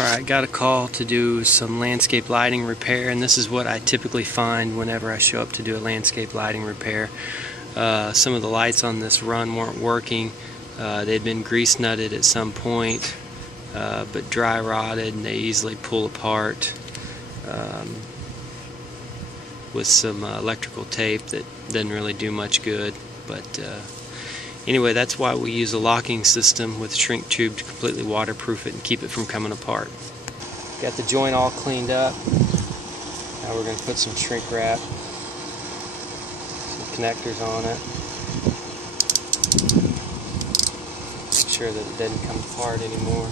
Alright, got a call to do some landscape lighting repair, and this is what I typically find whenever I show up to do a landscape lighting repair. Some of the lights on this run weren't working. They'd been grease nutted at some point, but dry rotted, and they easily pull apart with some electrical tape that doesn't really do much good. But anyway, that's why we use a locking system with a shrink tube to completely waterproof it and keep it from coming apart. Got the joint all cleaned up. Now we're going to put some shrink wrap, some connectors on it. Make sure that it doesn't come apart anymore.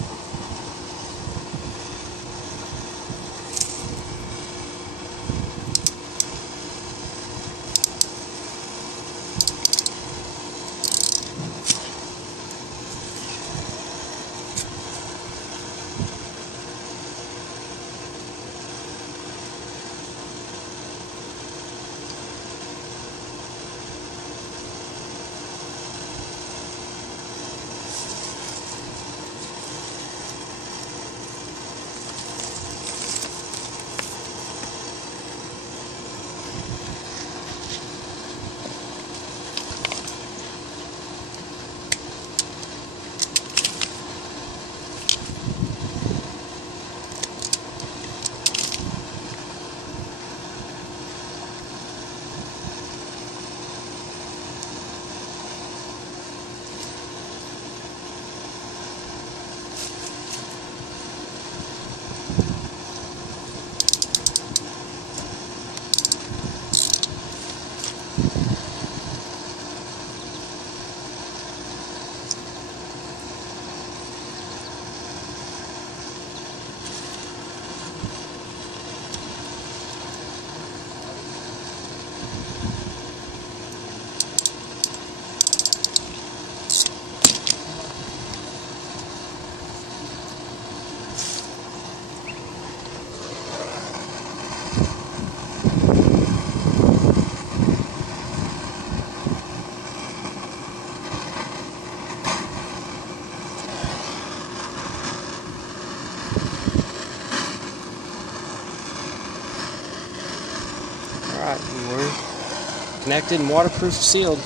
Alright, we're connected and waterproof sealed.